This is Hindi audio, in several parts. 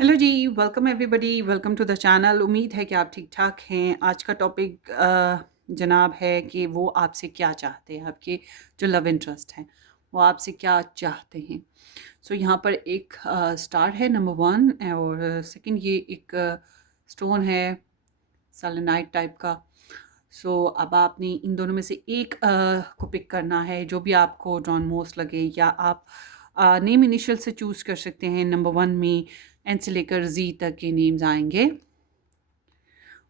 हेलो जी, welcome everybody, welcome to the channel. उम्मीद है कि आप ठीक-ठाक हैं। आज का टॉपिक जनाब है कि वो आपसे क्या चाहते हैं, आपके जो लव इंटरेस्ट हैं, वो आपसे क्या चाहते हैं। सो यहाँ पर एक स्टार है नंबर 1 और सेकंड ये एक स्टोन है सेलेनाइट टाइप का। सो अब आपने इन दोनों में से एक को पिक करना है, जो भी आपको जॉन मोस्ट लगे, या आप नेम इनिशियल से चूज़ कर सकते हैं। नंबर 1 में एन से लेकर जी तक के नेम्स आएंगे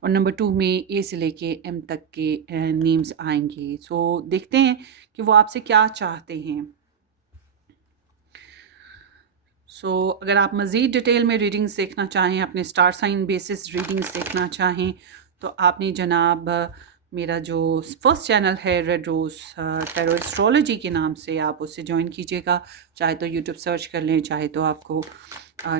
और नंबर 2 में ए से लेके एम तक के नेम्स आएंगे। सो देखते हैं कि वो आपसे क्या चाहते हैं। अगर आप मज़ीद डिटेल में रीडिंग्स देखना चाहें, अपने स्टार साइन बेसिस रीडिंग्स देखना चाहें, तो आपने जनाब मेरा जो फर्स्ट चैनल है रेड रोज़ टैरो एस्ट्रोलॉजी के नाम से, आप उससे ज्वाइन कीजिएगा। चाहे तो यूट्यूब सर्च कर लें, चाहे तो आपको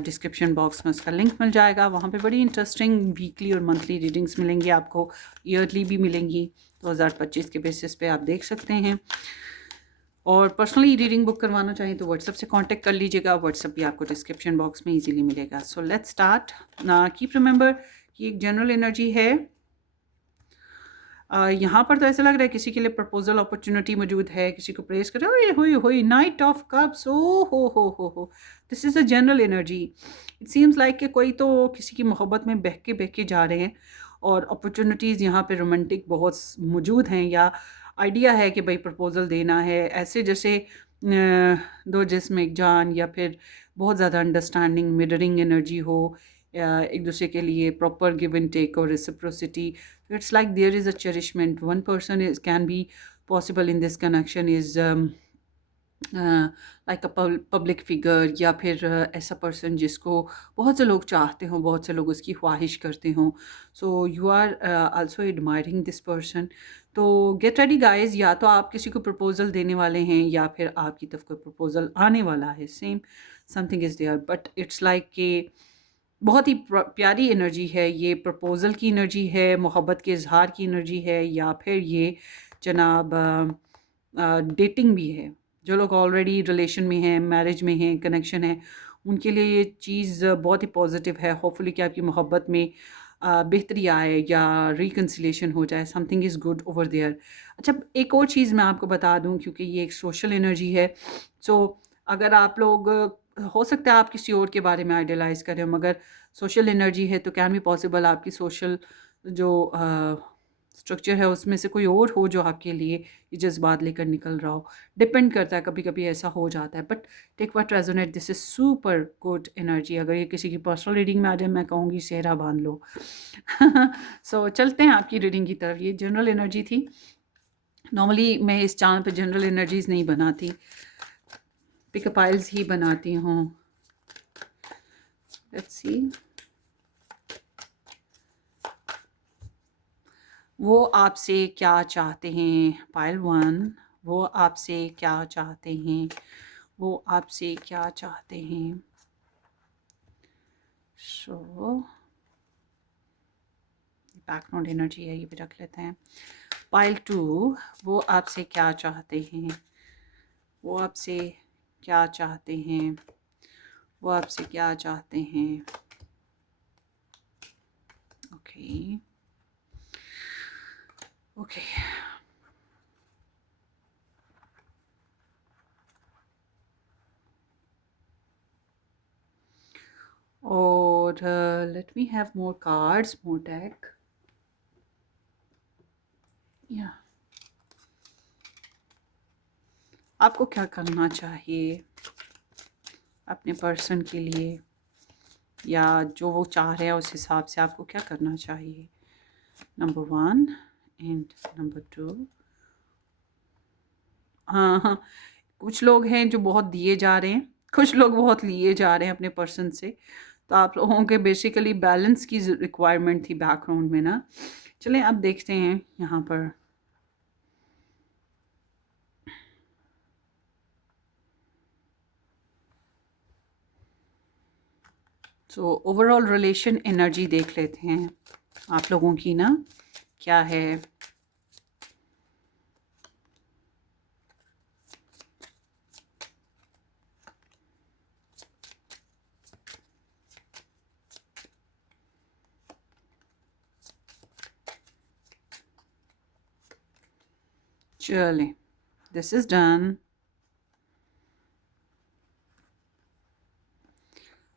डिस्क्रिप्शन बॉक्स में उसका लिंक मिल जाएगा। वहाँ पे बड़ी इंटरेस्टिंग वीकली और मंथली रीडिंग्स मिलेंगी आपको, ईयरली भी मिलेंगी। 2025 के बेसिस पे आप देख सकते हैं। और पर्सनली रीडिंग बुक करवाना चाहिए तो व्हाट्सएप से कांटेक्ट कर लीजिएगा। व्हाट्सएप भी आपको डिस्क्रिप्शन बॉक्स में इजीली मिलेगा। सो लेट्स स्टार्ट। कीप रिमेंबर कि एक जनरल एनर्जी है। यहाँ पर तो ऐसा लग रहा है किसी के लिए प्रपोजल अपॉर्चुनिटी मौजूद है, किसी को प्रेस कर रहे हो। हुई नाइट ऑफ कप्स, ओ हो, this is a general energy. It seems like कि कोई तो किसी की मोहब्बत में बह के जा रहे हैं और अपॉर्चुनिटीज़ यहाँ पे रोमांटिक बहुत मौजूद हैं, या आइडिया है कि भाई प्रपोजल देना है। ऐसे जैसे दो जिस्म एक जान, या फिर बहुत ज़्यादा अंडरस्टैंडिंग मिररिंग एनर्जी हो, या एक दूसरे के लिए प्रॉपर गिव एंड टेक और reciprocity. So it's like there is a cherishment. One person is can be possible in this connection is like a public figure, या फिर ऐसा पर्सन जिसको बहुत से लोग चाहते हों, बहुत से लोग उसकी ख्वाहिश करते हों। So you are also admiring this person. तो गेट रेडी गाइस, या तो आप किसी को प्रपोजल देने वाले हैं, या फिर आपकी तरफ कोई प्रपोजल आने वाला है। Same something is there, but it's like कि बहुत ही प्यारी एनर्जी है ये। प्रपोजल की एनर्जी है, मोहब्बत के इजहार की एनर्जी है, या फिर ये जनाब डेटिंग भी है। जो लोग ऑलरेडी रिलेशन में हैं, मैरिज में हैं, कनेक्शन है, उनके लिए ये चीज़ बहुत ही पॉजिटिव है। होपफुली कि आपकी मोहब्बत में बेहतरी आए या रिकन्सिलेशन हो जाए। Something is good over there. अच्छा, एक और चीज़ मैं आपको बता दूं, क्योंकि ये एक सोशल एनर्जी है। सो अगर आप लोग, हो सकता है आप किसी और के बारे में आइडियलाइज़ करें, मगर सोशल एनर्जी है तो कैन बी पॉसिबल आपकी सोशल जो स्ट्रक्चर है उसमें से कोई और हो जो आपके लिए ये जज्बात लेकर निकल रहा हो। डिपेंड करता है, कभी कभी ऐसा हो जाता है, but take what resonate. This is super good energy. अगर ये किसी की पर्सनल रीडिंग में आ जाए, मैं कहूँगी सेहरा बांध लो। सो चलते हैं आपकी रीडिंग की तरफ। ये जनरल एनर्जी थी। नॉर्मली मैं इस चैनल पे जनरल एनर्जीज नहीं बनाती, पिकअप आइल्स ही बनाती हूँ। Let's see. वो आपसे क्या चाहते हैं, पाइल 1। वो आपसे क्या चाहते हैं, वो आपसे क्या चाहते हैं। सो बैकग्राउंड एनर्जी है, ये भी रख लेते हैं। पाइल 2, वो आपसे क्या चाहते हैं, वो आपसे क्या चाहते हैं, वो आपसे क्या चाहते हैं। Okay okay. और let me have more cards, more deck. या आपको क्या करना चाहिए अपने पर्सन के लिए, या जो वो चाह रहे हैं उस हिसाब से आपको क्या करना चाहिए। Number 1 and number 2। हाँ, कुछ लोग हैं जो बहुत दिए जा रहे हैं, कुछ लोग बहुत लिए जा रहे हैं अपने पर्सन से। तो आप लोगों के बेसिकली बैलेंस की रिक्वायरमेंट थी बैकग्राउंड में ना। चलें अब देखते हैं यहाँ पर। सो ओवरऑल रिलेशन एनर्जी देख लेते हैं आप लोगों की ना, क्या है। चलें, दिस इज़ डन।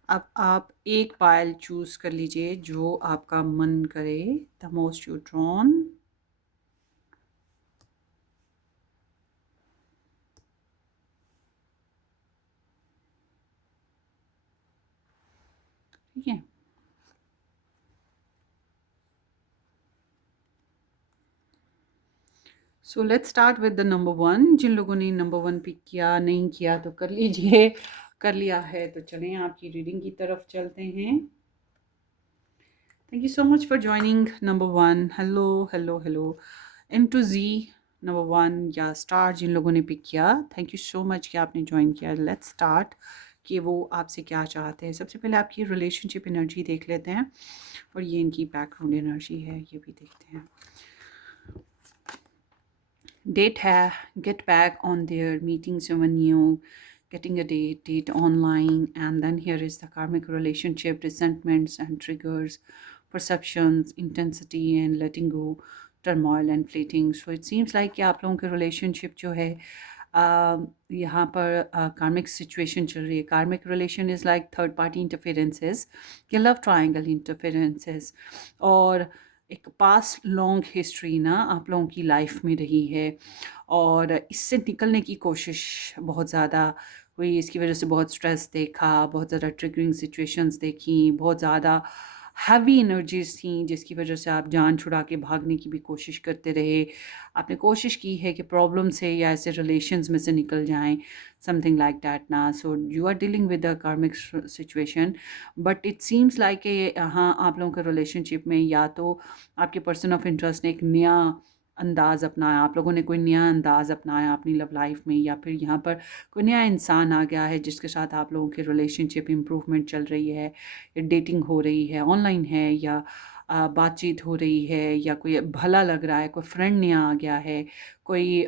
अब आप एक पायल चूज़ कर लीजिए जो आपका मन करे, द मोस्ट यू ड्रॉन। ठीक है। So let's start with the number one. जिन लोगों ने नंबर वन पिक किया, नहीं किया तो कर लीजिए, कर लिया है तो चलें आपकी रीडिंग की तरफ चलते हैं। Thank you so much for joining number one. Hello hello hello, M to G number one या स्टार जिन लोगों ने पिक किया, थैंक यू सो मच कि आपने ज्वाइन किया। लेट्स स्टार्ट कि वो आपसे क्या चाहते हैं। सबसे पहले आपकी रिलेशनशिप एनर्जी देख लेते हैं और ये इनकी बैकग्राउंड एनर्जी है, ये भी देखते हैं। Date है, get back on there, meeting someone new, getting a date online, and then here is the karmic relationship, resentments and triggers, perceptions, intensity and letting go, turmoil and fleeting. So it seems like कि आप लोगों के relationship जो है यहाँ पर karmic situation चल रही है। Karmic relation is like third party interferences, ये love triangle interferences, और एक पास्ट लॉन्ग हिस्ट्री ना आप लोगों की लाइफ में रही है और इससे निकलने की कोशिश बहुत ज़्यादा हुई। इसकी वजह से बहुत स्ट्रेस देखा, बहुत ज़्यादा ट्रिगरिंग सिचुएशंस देखी, बहुत ज़्यादा हैवी एनर्जीज थी जिसकी वजह से आप जान छुड़ा के भागने की भी कोशिश करते रहे। आपने कोशिश की है कि प्रॉब्लम से या ऐसे रिलेशंस में से निकल जाएं, समथिंग लाइक दैट ना। So you are dealing with the karmic situation, but it seems like कि यहाँ आप लोगों के रिलेशनशिप में या तो आपके पर्सन ऑफ इंटरेस्ट ने एक नया अंदाज़ अपनाया, आप लोगों ने कोई नया अंदाज़ अपनाया अपनी लव लाइफ में, या फिर यहाँ पर कोई नया इंसान आ गया है जिसके साथ आप लोगों की रिलेशनशिप इम्प्रूवमेंट चल रही है, या डेटिंग हो रही है, ऑनलाइन है, या बातचीत हो रही है, या कोई भला लग रहा है, कोई फ्रेंड नया आ गया है, कोई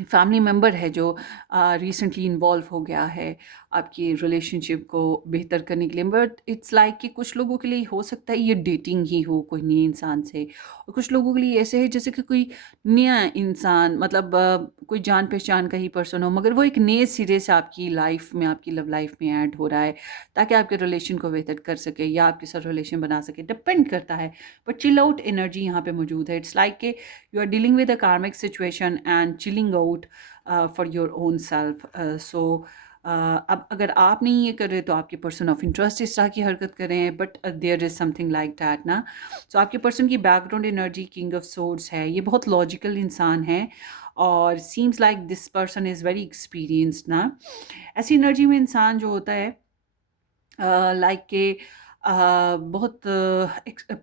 फैमिली मेम्बर है जो रिसेंटली इन्वॉल्व हो गया है आपकी रिलेशनशिप को बेहतर करने के लिए। बट इट्स लाइक कि कुछ लोगों के लिए हो सकता है ये डेटिंग ही हो कोई नए इंसान से, और कुछ लोगों के लिए ऐसे है जैसे कि कोई नया इंसान, मतलब कोई जान पहचान का ही पर्सन हो, मगर वो एक नए सिरे से आपकी लाइफ में, आपकी लव लाइफ में ऐड हो रहा है ताकि आपके रिलेशन को बेहतर कर सके या आपके साथ रिलेशन बना सके, डिपेंड करता है। बट चिल आउट एनर्जी यहाँ पे मौजूद है। इट्स लाइक कि you are dealing with a karmic situation and chilling out for your own self. अब अगर आप नहीं ये कर रहे तो आपके पर्सन ऑफ इंटरेस्ट इस तरह की हरकत करें, but there is something like that ना। सो आपके पर्सन की background energy king of swords है, ये बहुत लॉजिकल इंसान है और seems like this person is very experienced ना। ऐसी एनर्जी में इंसान जो होता है लाइक के बहुत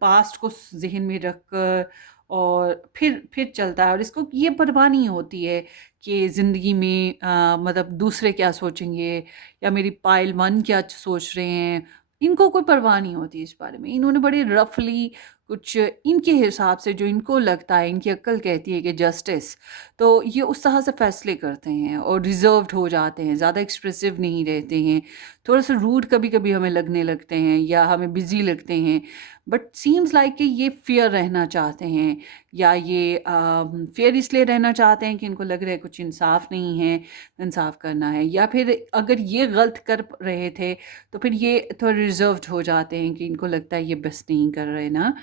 पास्ट को जहन में रख कर और फिर चलता है, और इसको ये परवाह नहीं होती है कि ज़िंदगी में मतलब दूसरे क्या सोचेंगे या मेरी पाइल वन क्या सोच रहे हैं। इनको कोई परवाह नहीं होती इस बारे में। इन्होंने बड़े रफली कुछ इनके हिसाब से जो इनको लगता है, इनकी अक्ल कहती है कि जस्टिस, तो ये उस तरह से फैसले करते हैं और रिजर्व्ड हो जाते हैं, ज़्यादा एक्सप्रेसिव नहीं रहते हैं, थोड़ा सा रूड कभी कभी हमें लगने लगते हैं या हमें बिजी लगते हैं। बट सीम्स लाइक कि ये फेयर रहना चाहते हैं, या ये फेयर इसलिए रहना चाहते हैं कि इनको लग रहा है कुछ इंसाफ नहीं है, इंसाफ करना है, या फिर अगर ये गलत कर रहे थे तो फिर ये थोड़ा रिजर्व्ड हो जाते हैं कि इनको लगता है ये बेस्ट नहीं कर रहे ना।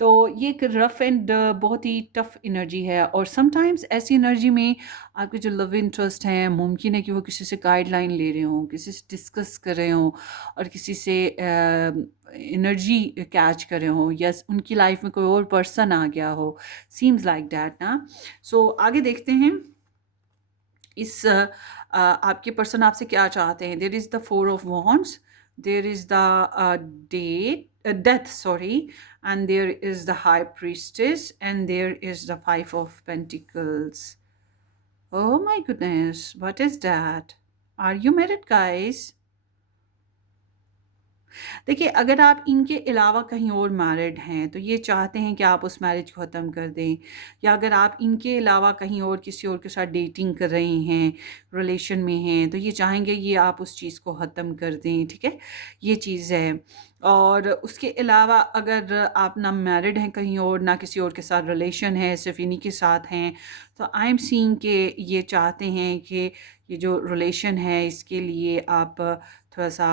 तो ये एक रफ़ एंड बहुत ही टफ़ एनर्जी है, और समटाइम्स ऐसी एनर्जी में आपके जो लव इंटरेस्ट हैं मुमकिन है कि वो किसी से गाइडलाइन ले रहे हों, किसी से डिस्कस कर रहे हों, और किसी से एनर्जी कैच कर रहे हों, या उनकी लाइफ में कोई और पर्सन आ गया हो। सीम्स लाइक दैट ना। सो आगे देखते हैं इस आपके पर्सन आपसे क्या चाहते हैं। There is the four of wands, there is the death, sorry, and there is the high priestess, and there is the five of pentacles. Oh my goodness, what is that? Are you married, guys? देखिए, अगर आप इनके अलावा कहीं और मैरिड हैं तो ये चाहते हैं कि आप उस मैरिज को ख़त्म कर दें, या अगर आप इनके अलावा कहीं और किसी और के साथ डेटिंग कर रहे हैं, रिलेशन में हैं, तो ये चाहेंगे ये आप उस चीज़ को ख़त्म कर दें। ठीक है, ये चीज़ है। और उसके अलावा अगर आप ना मैरिड हैं कहीं और, ना किसी और के साथ रिलेशन है, सिर्फ इन्हीं के साथ हैं, तो आई एम सीइंग कि ये चाहते हैं कि ये जो रिलेशन है इसके लिए आप थोड़ा सा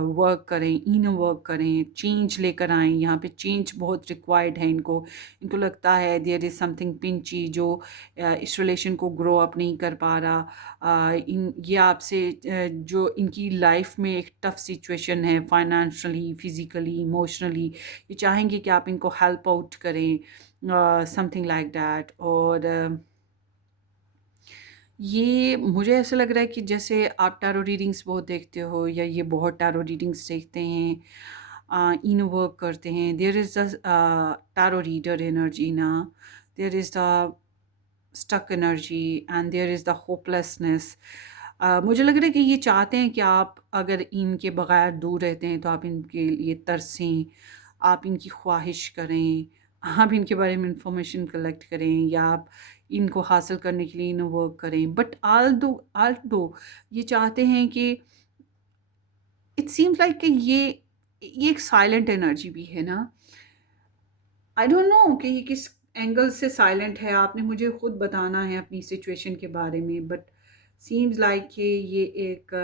वर्क करें, इनर वर्क करें, चेंज लेकर आएँ। यहाँ पे चेंज बहुत रिक्वायर्ड है इनको। इनको लगता है देयर इज़ समथिंग पिंची जो इस रिलेशन को ग्रो अप नहीं कर पा रहा। इन ये आपसे जो इनकी लाइफ में एक टफ सिचुएशन है फाइनेंशियली, फिज़िकली, इमोशनली, ये चाहेंगे कि आप इनको हेल्प आउट करें, समथिंग लाइक दैट। और ये मुझे ऐसा लग रहा है कि जैसे आप टैरो रीडिंग्स बहुत देखते हो या ये बहुत टैरो रीडिंग्स देखते हैं, इनर वर्क करते हैं। There is the tarot reader energy ना, there is the stuck energy and there is the hopelessness. मुझे लग रहा है कि ये चाहते हैं कि आप अगर इनके बगैर दूर रहते हैं तो आप इनके लिए तरसें, आप इनकी ख्वाहिश करें, आप इनके बारे में इंफॉर्मेशन कलेक्ट करें या आप इनको हासिल करने के लिए इन्हें वर्क करें। बट आल्दो ये चाहते हैं कि इट सीम्स लाइक कि ये एक साइलेंट एनर्जी भी है ना। आई डोंट नो कि ये किस एंगल से साइलेंट है, आपने मुझे खुद बताना है अपनी सिचुएशन के बारे में। बट सीम्स लाइक कि ये एक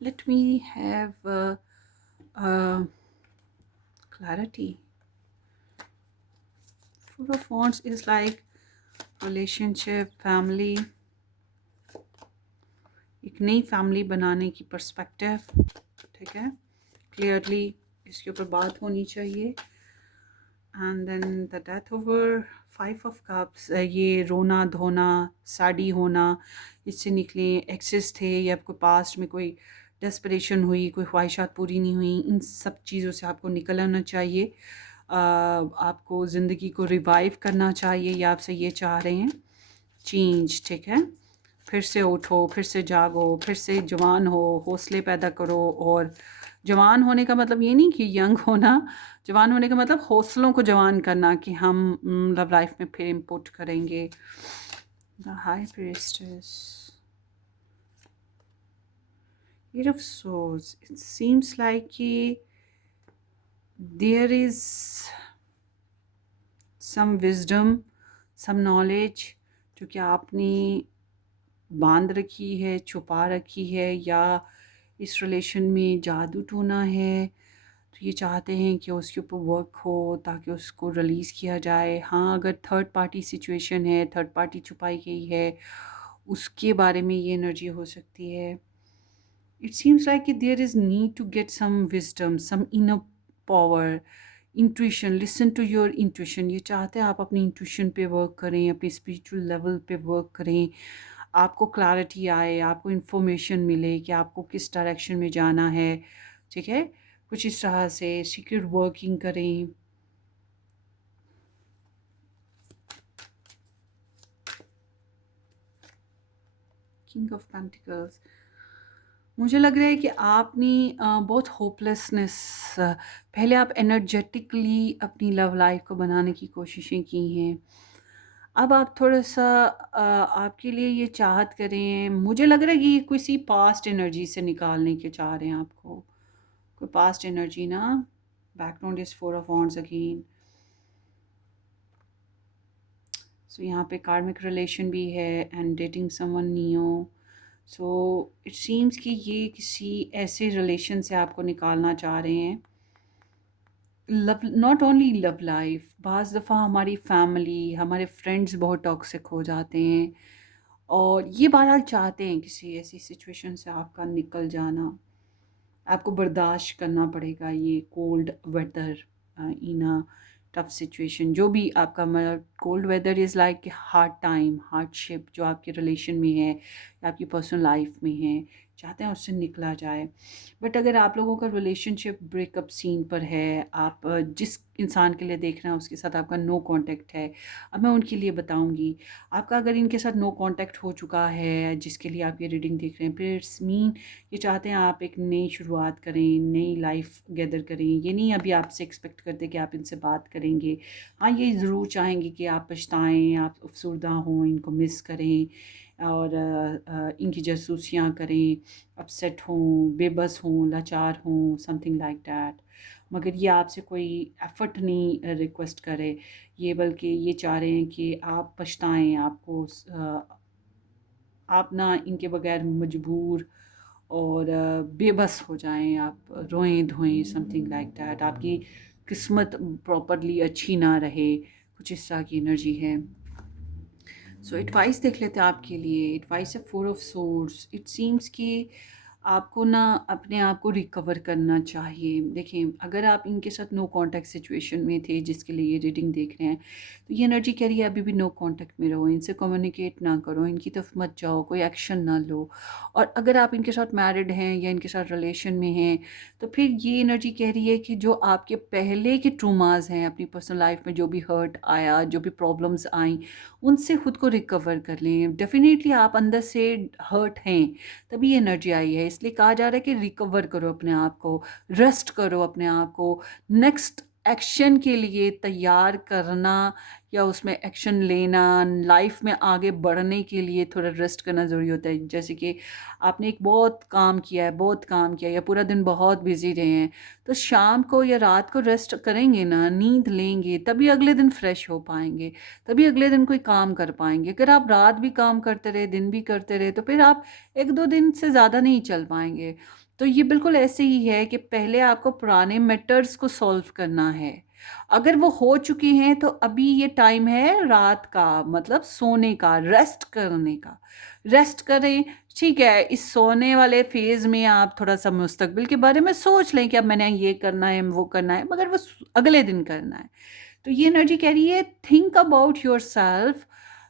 late me have clarity. Four of Wands is like relationship, family, एक नई फैमिली बनाने की पर्सपेक्टिव, ठीक है, क्लियरली इसके ऊपर बात होनी चाहिए। And then the death over 5 of Cups, ये रोना धोना, सैडी होना, इससे निकले। एक्सेस थे या आपको पास्ट में कोई डेस्परेशन हुई, कोई ख्वाहिशात पूरी नहीं हुई, इन सब चीज़ों से आपको निकल आना चाहिए। आपको ज़िंदगी को रिवाइव करना चाहिए, या आपसे ये चाह रहे हैं चेंज, ठीक है। फिर से उठो, फिर से जागो, फिर से जवान हो, हौसले पैदा करो। और जवान होने का मतलब ये नहीं कि यंग होना, जवान होने का मतलब हौसलों को जवान करना कि हम लव लाइफ में फिर इनपुट करेंगे। The high priestess, eight of swords, it seems like कि there is some wisdom, some knowledge जो कि आपने बांध रखी है, छुपा रखी है, या इस रिलेशन में जादू टोना है। तो ये चाहते हैं कि उसके ऊपर वर्क हो ताकि उसको रिलीज़ किया जाए। हाँ, अगर थर्ड पार्टी सिचुएशन है, थर्ड पार्टी छुपाई गई है, उसके बारे में ये एनर्जी हो सकती है। इट सीम्स लाइक कि there is need to get some wisdom, some inner power, intuition, listen to your intuition. ये चाहते हैं आप अपनी इंट्यूशन पे वर्क करें, अपनी स्पिरिचुअल लेवल पे वर्क करें, आपको क्लैरिटी आए, आपको इन्फॉर्मेशन मिले कि आपको किस डायरेक्शन में जाना है, ठीक है। कुछ इस तरह से सीक्रेट वर्किंग करें। किंग ऑफ पेंटिकल्स, मुझे लग रहा है कि आपने बहुत होपलेसनेस, पहले आप एनर्जेटिकली अपनी लव लाइफ को बनाने की कोशिशें की हैं, अब आप थोड़ा सा आपके लिए ये चाहत करें। मुझे लग रहा है कि ये किसी पास्ट एनर्जी से निकालने के चाह रहे हैं आपको, कोई पास्ट एनर्जी ना। Background is 4 of Wands again. So यहाँ पे कार्मिक रिलेशन भी है and dating someone new. So it seems कि ये किसी ऐसे रिलेशन से आपको निकालना चाह रहे हैं। Love, not only love life, बाज़ दफ़ा हमारी फैमिली, हमारे फ्रेंड्स बहुत टॉक्सिक हो जाते हैं, और ये बहरहाल चाहते हैं किसी ऐसी सिचुएशन से आपका निकल जाना। आपको बर्दाश्त करना पड़ेगा ये cold weather in a tough situation. जो भी आपका मतलब cold weather is like hard time, hardship जो आपके रिलेशन में है या आपकी पर्सनल लाइफ में है, चाहते हैं उससे निकला जाए। बट अगर आप लोगों का रिलेशनशिप ब्रेकअप सीन पर है, आप जिस इंसान के लिए देख रहे हैं उसके साथ आपका नो कांटेक्ट है। अब मैं उनके लिए बताऊंगी, आपका अगर इनके साथ नो कांटेक्ट हो चुका है जिसके लिए आप ये रीडिंग देख रहे हैं, फिर इट्स मीन ये चाहते हैं आप एक नई शुरुआत करें, नई लाइफ गैदर करें। ये नहीं अभी आपसे एक्सपेक्ट करते कि आप इनसे बात करेंगे। हाँ, ये ज़रूर चाहेंगे कि आप पछताएं, आप अफसरदा हों, इनको मिस करें, और इनकी जासूसियाँ करें, अपसेट हों, बेबस हों, लाचार हों, समथिंग लाइक दैट। मगर ये आपसे कोई एफ़र्ट नहीं रिक्वेस्ट करे, ये बल्कि ये चाह रहे हैं कि आप पछताएँ, आप ना इनके बगैर मजबूर और बेबस हो जाएं, आप रोएं-धोएं, समथिंग लाइक दैट। आपकी किस्मत प्रॉपरली अच्छी ना रहे, कुछ इस तरह की एनर्जी है। सो एडवाइस देख लेते हैं आपके लिए। एडवाइस है 4 ऑफ सोर्ड्स। इट सीम्स कि आपको ना अपने आप को रिकवर करना चाहिए। देखिए, अगर आप इनके साथ नो कॉन्टैक्ट सिचुएशन में थे जिसके लिए ये रीडिंग देख रहे हैं, तो ये एनर्जी कह रही है अभी भी नो कॉन्टैक्ट में रहो, इनसे कम्युनिकेट ना करो, इनकी तरफ मत जाओ, कोई एक्शन ना लो। और अगर आप इनके साथ मैरिड हैं या इनके साथ रिलेशन में हैं, तो फिर ये एनर्जी कह रही है कि जो आपके पहले के ट्रूमास हैं, अपनी पर्सनल लाइफ में जो भी हर्ट आया, जो भी प्रॉब्लम्स आई, उनसे खुद को रिकवर कर लें। डेफ़िनेटली आप अंदर से हर्ट हैं, तभी एनर्जी आई है। इसलिए कहा जा रहा है कि रिकवर करो अपने आप को, रेस्ट करो अपने आप को, नेक्स्ट एक्शन के लिए तैयार करना या उसमें एक्शन लेना, लाइफ में आगे बढ़ने के लिए थोड़ा रेस्ट करना ज़रूरी होता है। जैसे कि आपने एक बहुत काम किया है, बहुत काम किया या पूरा दिन बहुत बिज़ी रहे हैं, तो शाम को या रात को रेस्ट करेंगे ना, नींद लेंगे, तभी अगले दिन फ्रेश हो पाएँगे, तभी अगले दिन कोई काम कर पाएँगे। अगर आप रात भी काम करते रहे, दिन भी करते रहे, तो फिर आप 1-2 दिन से ज़्यादा नहीं चल पाएँगे। तो ये बिल्कुल ऐसे ही है कि पहले आपको पुराने मैटर्स को सॉल्व करना है। अगर वो हो चुकी हैं तो अभी ये टाइम है रात का, मतलब सोने का, रेस्ट करने का। रेस्ट करें, ठीक है, इस सोने वाले फ़ेज़ में आप थोड़ा-सा मुस्तकबिल के बारे में सोच लें कि अब मैंने ये करना है, वो करना है, मगर वो अगले दिन करना है। तो ये एनर्जी कह रही है think about yourself,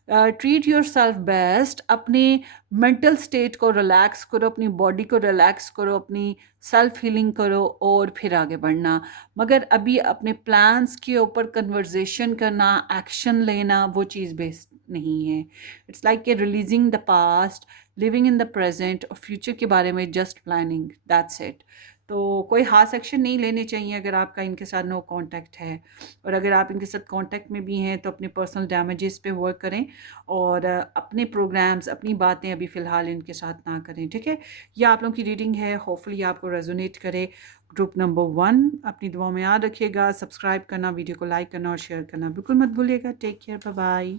treat yourself best. अपने मेंटल स्टेट को रिलैक्स करो, अपनी बॉडी को रिलैक्स करो, अपनी सेल्फ हीलिंग करो और फिर आगे बढ़ना। मगर अभी अपने प्लान्स के ऊपर कन्वर्सेशन करना, एक्शन लेना, वो चीज़ बेस्ट नहीं है। It's like a releasing the past, living in the present और फ्यूचर के बारे में जस्ट प्लानिंग, दैट्स इट। तो कोई खास एक्शन नहीं लेने चाहिए अगर आपका इनके साथ नो कांटेक्ट है। और अगर आप इनके साथ कांटेक्ट में भी हैं तो अपने पर्सनल डैमेजेस पे वर्क करें और अपने प्रोग्राम्स, अपनी बातें अभी फ़िलहाल इनके साथ ना करें, ठीक है? ये आप लोगों की रीडिंग है, होपफुली आपको रेजोनेट करे। ग्रुप नंबर 1 अपनी दुआओं में याद रखिएगा। सब्सक्राइब करना, वीडियो को लाइक करना और शेयर करना बिल्कुल मत भूलिएगा। Take care, bye bye.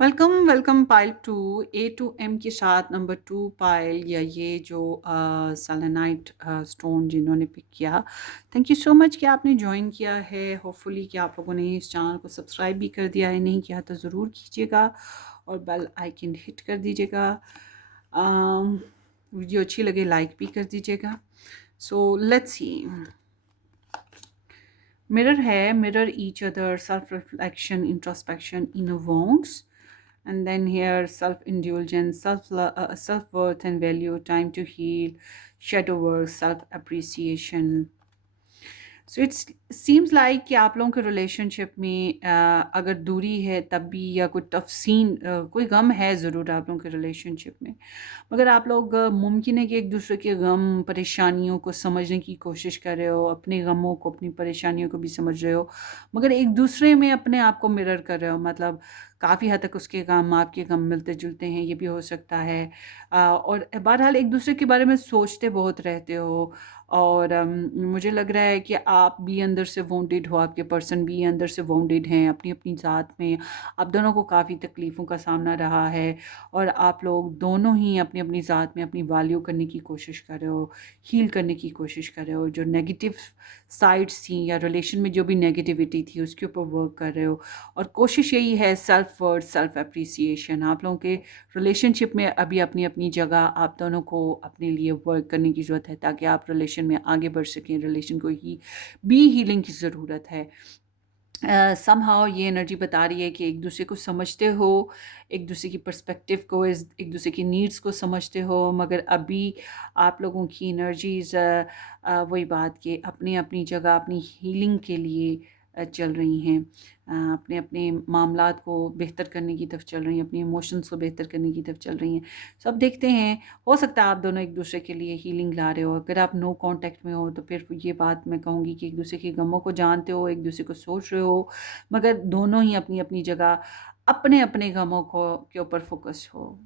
Welcome welcome pile to. A to M के साथ नंबर 2 पाइल या ये जो सेलेनाइट स्टोन जिन्होंने पिक किया, थैंक यू सो मच कि आपने ज्वाइन किया है। होपफुली कि आप लोगों ने इस चैनल को सब्सक्राइब भी कर दिया है, नहीं किया तो ज़रूर कीजिएगा और बेल आइकन हिट कर दीजिएगा। वीडियो अच्छी लगे लाइक भी कर दीजिएगा। सो लेट्स सी, मिरर है, mirror each other, self reflection, introspection, inner wants, and then here self-indulgence, self-worth and value, time to heal, shadow work, self-appreciation. So it's seems like कि आप लोगों के रिलेशनशिप में अगर दूरी है तब भी, या कोई टफ सीन, कोई गम है ज़रूर आप लोगों के रिलेशनशिप में, मगर आप लोग मुमकिन है कि एक दूसरे के गम परेशानियों को समझने की कोशिश कर रहे हो, अपने गमों को, अपनी परेशानियों को भी समझ रहे हो, मगर एक दूसरे में अपने आप को मिरर कर रहे हो। मतलब काफ़ी हद तक उसके गम आपके गम मिलते जुलते हैं, ये भी हो सकता है। और बहरहाल एक दूसरे के बारे में सोचते बहुत रहते हो और मुझे लग रहा है कि आप भी अंदर से वाउंडेड हो, आपके पर्सन भी अंदर से वाउंडेड हैं अपनी अपनी ज़ात में। आप दोनों को काफ़ी तकलीफ़ों का सामना रहा है और आप लोग दोनों ही अपनी अपनी ज़ात में अपनी वैल्यू करने की कोशिश कर रहे हो, हील करने की कोशिश कर रहे हो। जो नेगेटिव साइड्स थी या रिलेशन में जो भी नेगेटिविटी थी उसके ऊपर वर्क कर रहे हो और कोशिश यही है सेल्फ वर्थ, सेल्फ अप्रिसिएशन। आप लोगों के रिलेशनशिप में अभी अपनी अपनी जगह आप दोनों को अपने लिए वर्क करने की ज़रूरत है ताकि आप रिलेशन में आगे बढ़ सकें। रिलेशन को ही भी हीलिंग की ज़रूरत है। समहाउ ये एनर्जी बता रही है कि एक दूसरे को समझते हो, एक दूसरे की पर्सपेक्टिव को, एक दूसरे की नीड्स को समझते हो, मगर अभी आप लोगों की एनर्जीज वही बात कि अपनी अपनी जगह अपनी हीलिंग के लिए चल रही हैं, अपने अपने मामलात को बेहतर करने की तरफ चल रही हैं, अपने इमोशंस को बेहतर करने की तरफ चल रही हैं। सब देखते हैं, हो सकता है आप दोनों एक दूसरे के लिए हीलिंग ला रहे हो। अगर आप नो कांटेक्ट में हो तो फिर ये बात मैं कहूँगी कि एक दूसरे के गमों को जानते हो, एक दूसरे को सोच रहे हो, मगर दोनों ही अपनी अपनी जगह अपने अपने गमों को के ऊपर फोकस हो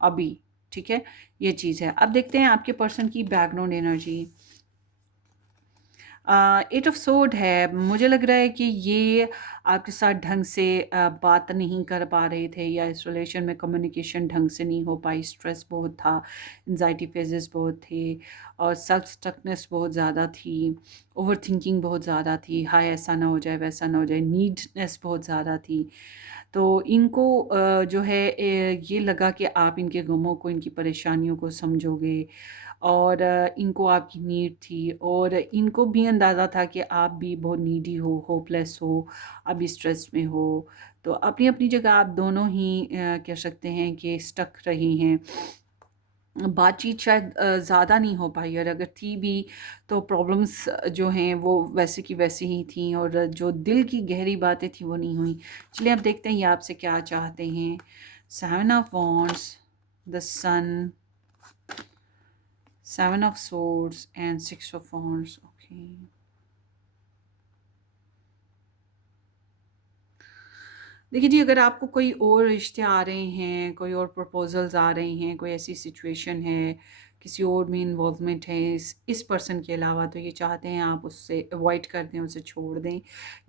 अभी। ठीक है, ये चीज़ है। अब देखते हैं आपके पर्सन की background energy. Eight of sword है। मुझे लग रहा है कि ये आपके साथ ढंग से बात नहीं कर पा रहे थे, या इस रिलेशन में कम्युनिकेशन ढंग से नहीं हो पाई। स्ट्रेस बहुत था, एंजाइटी फेजेस बहुत थे, और सेल्फ स्टकनेस बहुत ज़्यादा थी, ओवर थिंकिंग बहुत ज़्यादा थी, हाय ऐसा ना हो जाए वैसा ना हो जाए, नीडनेस बहुत ज़्यादा थी। तो इनको जो है ये लगा कि आप इनके गमों को, इनकी परेशानियों को समझोगे, और इनको आपकी नीड थी, और इनको भी अंदाज़ा था कि आप भी बहुत नीडी हो, होपलेस हो, अभी स्ट्रेस में हो। तो अपनी अपनी जगह आप दोनों ही कह सकते हैं कि स्टक रही हैं। बातचीत शायद ज़्यादा नहीं हो पाई, और अगर थी भी तो प्रॉब्लम्स जो हैं वो वैसे की वैसी ही थी, और जो दिल की गहरी बातें थी वो नहीं हुई। चलिए अब देखते हैं ये आपसे क्या चाहते हैं। 7 of wands, the sun, 7 of swords and 6 of wands. Okay, देखिए जी, अगर आपको कोई और रिश्ते आ रहे हैं, कोई और प्रपोजल्स आ रहे हैं, कोई ऐसी सिचुएशन है, किसी और में इन्वॉल्वमेंट है इस पर्सन के अलावा, तो ये चाहते हैं आप उससे अवॉइड कर दें, उसे छोड़ दें,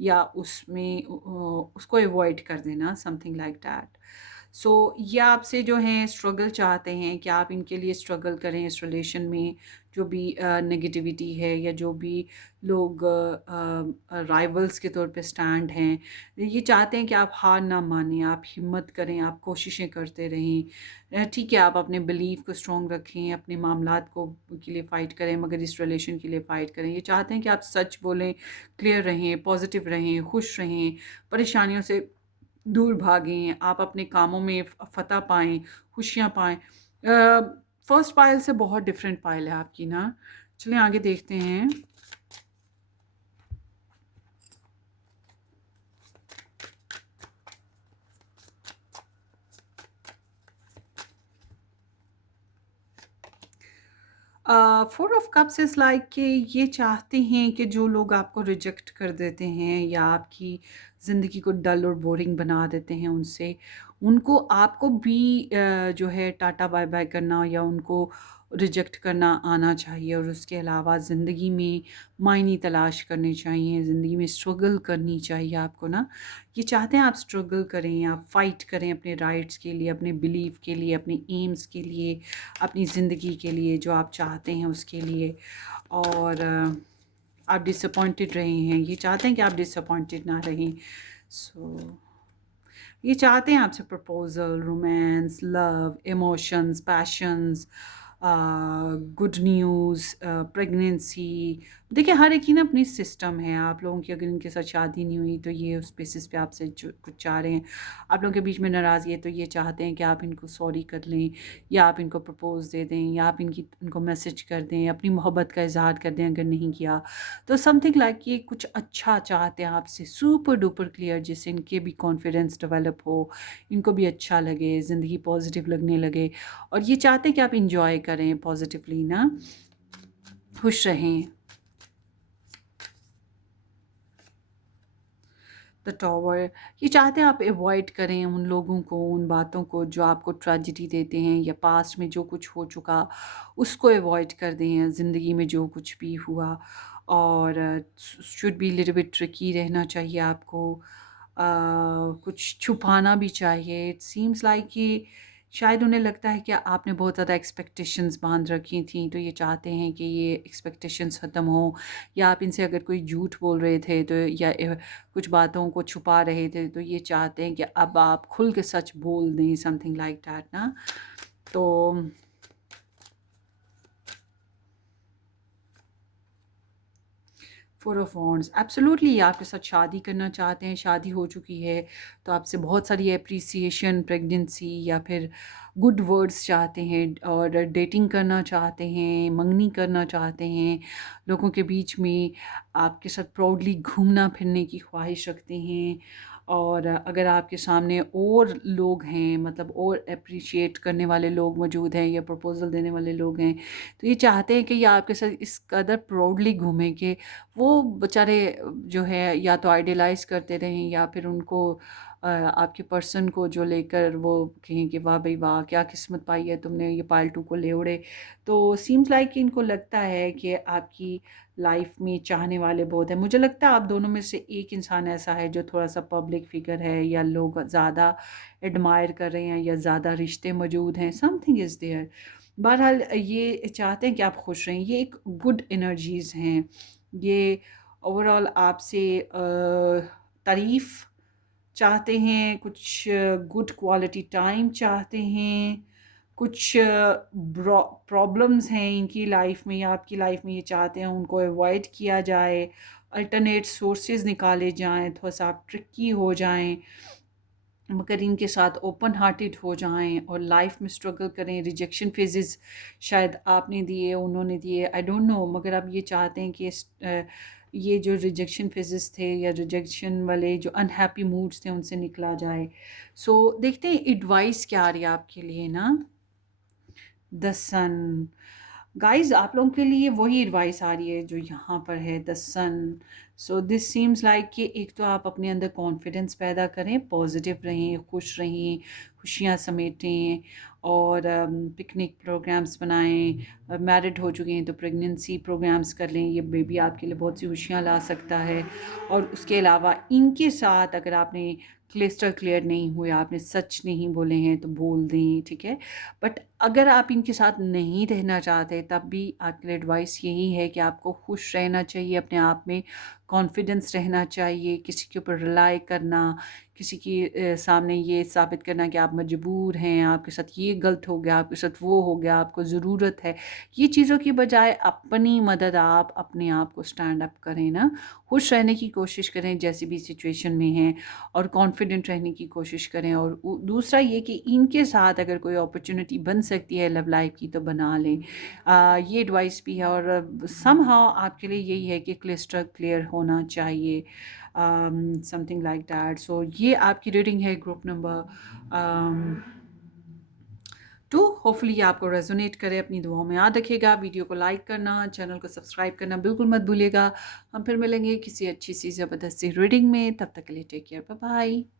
या उसमें उसको अवॉइड कर देना, समथिंग लाइक दैट। सो ये आपसे जो है स्ट्रगल चाहते हैं कि आप इनके लिए स्ट्रगल करें इस रिलेशन में। जो भी नेगेटिविटी है, या जो भी लोग राइवल्स के तौर पे स्टैंड हैं, ये चाहते हैं कि आप हार ना मानें, आप हिम्मत करें, आप कोशिशें करते रहें। ठीक है, आप अपने बिलीफ को स्ट्रॉन्ग रखें, अपने मामलात को के लिए फ़ाइट करें, मगर इस रिलेशन के लिए फ़ाइट करें। ये चाहते हैं कि आप सच बोलें, क्लियर रहें, पॉजिटिव रहें, खुश रहें, परेशानियों से दूर भागें, आप अपने कामों में फ़तह पाएँ, खुशियाँ पाएँ। फर्स्ट पायल से बहुत डिफरेंट पायल है आपकी ना। चलिए आगे देखते हैं। Four of cups is like कि ये चाहते हैं कि जो लोग आपको रिजेक्ट कर देते हैं, या आपकी ज़िंदगी को डल और बोरिंग बना देते हैं, उनसे उनको आपको भी जो है टाटा बाय बाय करना, या उनको रिजेक्ट करना आना चाहिए, और उसके अलावा ज़िंदगी में मायने तलाश करने चाहिए, ज़िंदगी में स्ट्रगल करनी चाहिए आपको ना। ये चाहते हैं आप स्ट्रगल करें, आप फाइट करें अपने राइट्स के लिए, अपने बिलीफ के लिए, अपने एम्स के लिए, अपनी ज़िंदगी के लिए, जो आप चाहते हैं उसके लिए। और आप डिसअपॉइंटेड रहे हैं, ये चाहते हैं कि आप डिसअपॉइंटेड ना रहें। सो ये चाहते हैं आपसे proposal, romance, love, emotions, patience, good news, pregnancy. देखिए हर एक की ना अपनी सिस्टम है। आप लोगों की अगर इनके साथ शादी नहीं हुई तो ये उस बेसिस पे आपसे कुछ चाह रहे हैं। आप लोगों के बीच में नाराज़गी है तो ये चाहते हैं कि आप इनको सॉरी कर लें, या आप इनको प्रपोज दे दें, या आप इनको मैसेज कर दें, अपनी मोहब्बत का इजहार कर दें अगर नहीं किया तो। समथिंग लाइक ये कुछ अच्छा चाहते हैं आपसे, सुपर डुपर क्लियर, जिससे इनके भी कॉन्फिडेंस डेवलप हो, इनको भी अच्छा लगे, ज़िंदगी पॉजिटिव लगने लगे। और ये चाहते हैं कि आप इंजॉय करें पॉजिटिवली ना, खुश रहें। द टॉवर, ये चाहते हैं आप अवॉइड करें उन लोगों को, उन बातों को जो आपको ट्रेजेडी देते हैं, या पास्ट में जो कुछ हो चुका उसको अवॉइड कर दें, ज़िंदगी में जो कुछ भी हुआ। और should be little bit tricky रहना चाहिए आपको। कुछ छुपाना भी चाहिए। इट सीम्स लाइक कि शायद उन्हें लगता है कि आपने बहुत ज़्यादा एक्सपेक्टेशंस बांध रखी थी, तो ये चाहते हैं कि ये एक्सपेक्टेशंस ख़त्म हो, या आप इनसे अगर कोई झूठ बोल रहे थे तो, या कुछ बातों को छुपा रहे थे, तो ये चाहते हैं कि अब आप खुल के सच बोल दें, समथिंग लाइक दैट ना। तो फोर ऑफ वॉन्ड्स, एब्सोल्युटली आपके साथ शादी करना चाहते हैं, शादी हो चुकी है, तो आपसे बहुत सारी एप्रिसिएशन, प्रेगनेंसी या फिर गुड वर्ड्स चाहते हैं, और डेटिंग करना चाहते हैं, मंगनी करना चाहते हैं, लोगों के बीच में आपके साथ प्राउडली घूमना फिरने की ख्वाहिश रखते हैं। और अगर आपके सामने और लोग हैं, मतलब और अप्रिशिएट करने वाले लोग मौजूद हैं या प्रपोज़ल देने वाले लोग हैं, तो ये चाहते हैं कि ये आपके साथ इस कदर प्राउडली घूमें कि वो बेचारे जो है या तो आइडियलाइज़ करते रहें, या फिर उनको आपके पर्सन को जो लेकर वो कहें कि वाह भाई वाह, क्या किस्मत पाई है तुमने, ये पालतू को ले उड़े। तो सीम्स लाइक कि इनको लगता है कि आपकी लाइफ में चाहने वाले बहुत हैं। मुझे लगता है आप दोनों में से एक इंसान ऐसा है जो थोड़ा सा पब्लिक फिगर है, या लोग ज़्यादा एडमायर कर रहे हैं, या ज़्यादा रिश्ते मौजूद हैं, समथिंग इज़ देयर। बहरहाल ये चाहते हैं कि आप खुश रहें, ये एक गुड एनर्जीज़ हैं। ये ओवरऑल आपसे तारीफ़ चाहते हैं, कुछ गुड क्वालिटी टाइम चाहते हैं, कुछ प्रॉब्लम्स हैं इनकी लाइफ में या आपकी लाइफ में, ये चाहते हैं उनको अवॉइड किया जाए, अल्टरनेट सोर्सेज निकाले जाएं, थोड़ा सा आप ट्रिकी हो जाएं, मगर इनके साथ ओपन हार्टेड हो जाएं और लाइफ में स्ट्रगल करें। रिजेक्शन फेजेस शायद आपने दिए, उन्होंने दिए, आई डोंट नो, मगर आप ये चाहते हैं कि ये जो रिजेक्शन फेजेस थे या रिजेक्शन वाले जो अनहैप्पी मूड्स थे उनसे निकला जाए। सो देखते हैं एडवाइस क्या आ रही है आपके लिए ना। द सन, गाइस आप लोगों के लिए वही एडवाइस आ रही है जो यहाँ पर है, the sun. So this seems like कि एक तो आप अपने अंदर कॉन्फिडेंस पैदा करें, पॉजिटिव रहें, खुश रहें, खुशियाँ समेटें, और पिकनिक प्रोग्राम्स बनाएं। मैरिड हो चुके हैं तो प्रेगनेंसी प्रोग्राम्स कर लें, ये बेबी आपके लिए बहुत सी खुशियाँ ला सकता है। और उसके अलावा इनके साथ अगर आपने क्लिस्टर क्लियर नहीं हुए, आपने सच नहीं बोले हैं, तो बोल दें, ठीक है। बट अगर आप इनके साथ नहीं रहना चाहते, तब भी आपके लिए एडवाइस यही है कि आपको खुश रहना चाहिए, अपने आप में कॉन्फिडेंस रहना चाहिए, किसी के ऊपर रिलाई करना, किसी के सामने ये साबित करना कि आप मजबूर हैं, आपके साथ ये गलत हो गया, आपके साथ वो हो गया, आपको ज़रूरत है, ये चीज़ों की बजाय अपनी मदद आप अपने आप को स्टैंड अप करें ना। खुश रहने की कोशिश करें जैसी भी सिचुएशन में हैं, और कॉन्फिडेंट रहने की कोशिश करें। और दूसरा ये कि इनके साथ अगर कोई अपॉर्चुनिटी बन सकती है लव लाइफ की, तो बना लें। ये एडवाइस भी है। और समहाउ आपके लिए यही है कि क्लिस्टर क्लियर होना चाहिए, समथिंग लाइक दैट। सो ये आपकी रीडिंग है ग्रुप नंबर 2। होपफुली ये आपको रेजोनेट करे, अपनी दुआओं में याद रखिएगा। वीडियो को लाइक करना, चैनल को सब्सक्राइब करना बिल्कुल मत भूलिएगा। हम फिर मिलेंगे किसी अच्छी सी ज़बरदस्ती रीडिंग में, तब तक के लिए टेक केयर, बाय बाय।